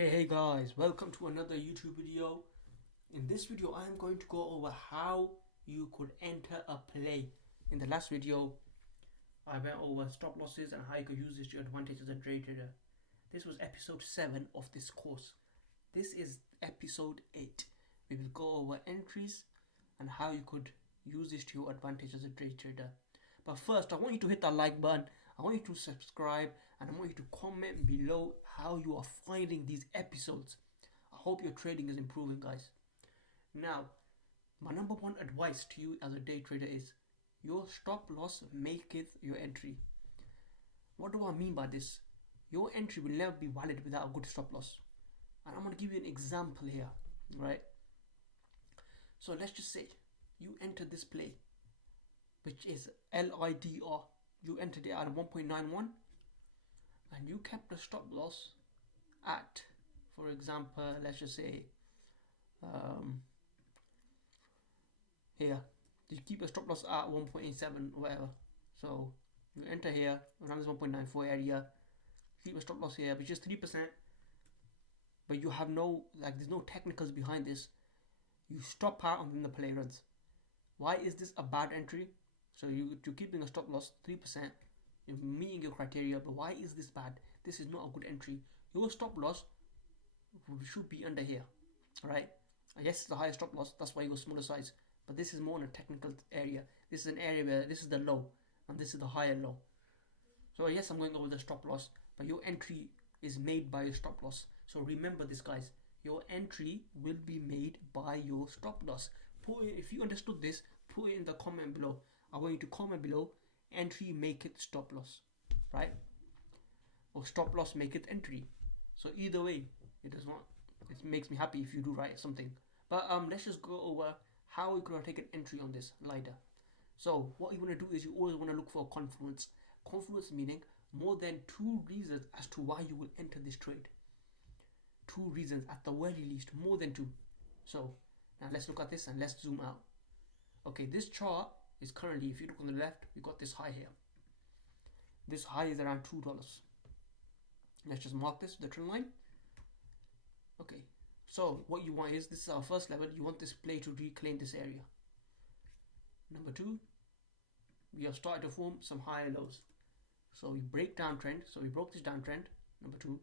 Hey guys, welcome to another YouTube video. In this video I am going to go over how you could enter a play. In the last video I went over stop losses and how you could use this to your advantage as a day trader. This was episode 7 of this course. This is episode 8. We will go over entries and how you could use this to your advantage as a day trader. But first I want you to hit that like button, I want you to subscribe, and I want you to comment below how you are finding these episodes. I hope your trading is improving, guys. Now, my number one advice to you as a day trader is your stop loss maketh your entry. What do I mean by this? Your entry will never be valid without a good stop loss. And I'm going to give you an example here, right? So let's just say you enter this play, which is LIDR. You entered it at 1.91 and you kept the stop loss at, for example, let's just say here you keep a stop loss at 1.87 or whatever. So you enter here around this 1.94 area, keep a stop loss here which is 3%, but you have no, there's no technicals behind this. You stop out and then the play runs. Why is this a bad entry? So you're keeping a stop loss 3%, you're meeting your criteria, but why is this bad? This is not a good entry. Your stop loss should be under here, right? Yes, it's the higher stop loss, that's why you go smaller size, but this is more in a technical area. This is an area where this is the low and this is the higher low. So yes, I'm going over the stop loss, but your entry is made by your stop loss. So remember this, guys, your entry will be made by your stop loss. If you understood this, put it in the comment below. I want you to comment below, entry make it stop loss, right? Or stop loss make it entry. So either way, it makes me happy if you do write something. But let's just go over how you could take an entry on this LIDR. So what you want to do is you always want to look for a confluence. Confluence meaning more than 2 reasons as to why you will enter this trade. 2 reasons at the very least, more than 2. So now let's look at this and let's zoom out. Okay, this chart is currently, if you look on the left, we got this high here. This high is around $2. Let's just mark this, the trend line. Okay, so what you want is, this is our first level, you want this play to reclaim this area. Number 2, we have started to form some higher lows. So we break downtrend, so we broke this downtrend, number 2,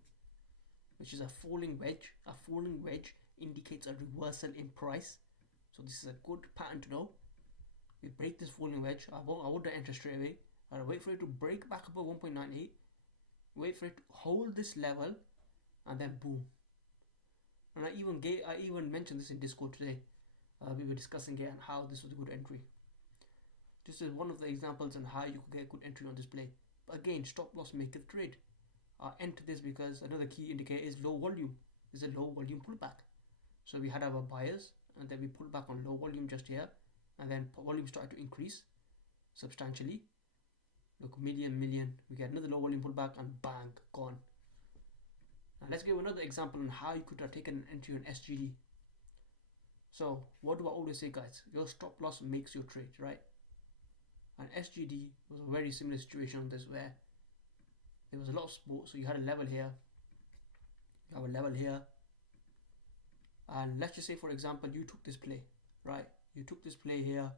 which is a falling wedge. A falling wedge indicates a reversal in price. So this is a good pattern to know. We break this falling wedge. I wouldn't enter straight away. I'll wait for it to break back above 1.98. Wait for it to hold this level, and then boom. And I even mentioned this in Discord today. We were discussing it and how this was a good entry. This is one of the examples on how you could get a good entry on this play. But again, stop loss make it trade. I enter this because another key indicator is low volume. This is a low volume pullback. So we had our buyers and then we pulled back on low volume just here, and then volume started to increase substantially. Look, million, we get another low volume pullback and bang, gone. Now let's give another example on how you could have taken an entry on SGD. So what do I always say, guys? Your stop loss makes your trade, right? And SGD was a very similar situation on this, where there was a lot of support. So you had a level here, you have a level here, and let's just say, for example, you took this play, right? You took this play here.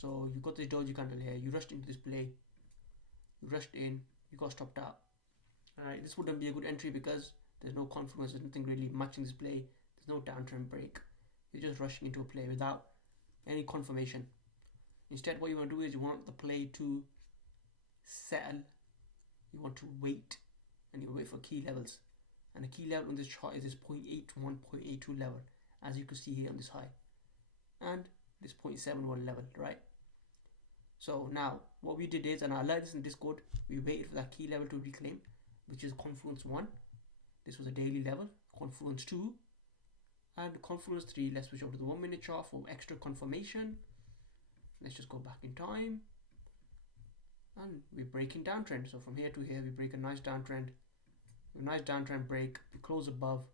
So you got this doji candle here, you rushed into this play, you rushed in, you got stopped out. Alright, this wouldn't be a good entry because there's no confluence, there's nothing really matching this play, there's no downtrend break. You're just rushing into a play without any confirmation. Instead, what you want to do is you want the play to settle, you want to wait, and you wait for key levels. And the key level on this chart is this 0.81, 0.82 level, as you can see here on this high, and this 0.71 level, right? So now what we did is, and I learned this in Discord, we waited for that key level to reclaim, which is confluence 1. This was a daily level. Confluence 2 and confluence 3. Let's switch over to the 1 minute chart for extra confirmation. Let's just go back in time, and we're breaking downtrend. So from here to here we break a nice downtrend, break, we close above,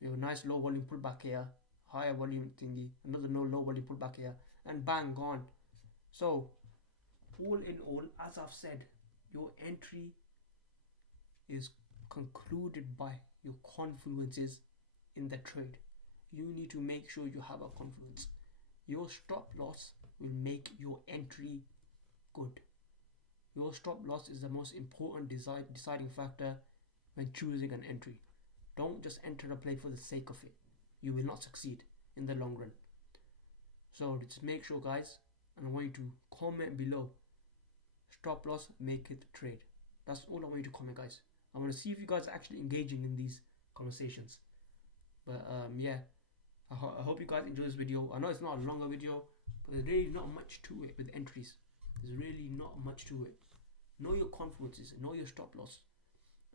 we have a nice low volume pullback here, higher volume thingy, another low volume pullback here, and bang, gone. So all in all, as I've said, your entry is concluded by your confluences in the trade. You need to make sure you have a confluence. Your stop loss will make your entry good. Your stop loss is the most important deciding factor when choosing an entry. Don't just enter a play for the sake of it. You will not succeed in the long run. So just make sure, guys, and I want you to comment below. Stop loss, make it trade. That's all I want you to comment, guys. I want to see if you guys are actually engaging in these conversations. But yeah, I hope you guys enjoy this video. I know it's not a longer video, but there's really not much to it with entries. There's really not much to it. Know your confluences, know your stop loss,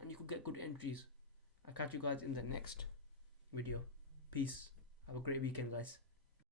and you could get good entries. I'll catch you guys in the next video. Peace. Have a great weekend, guys.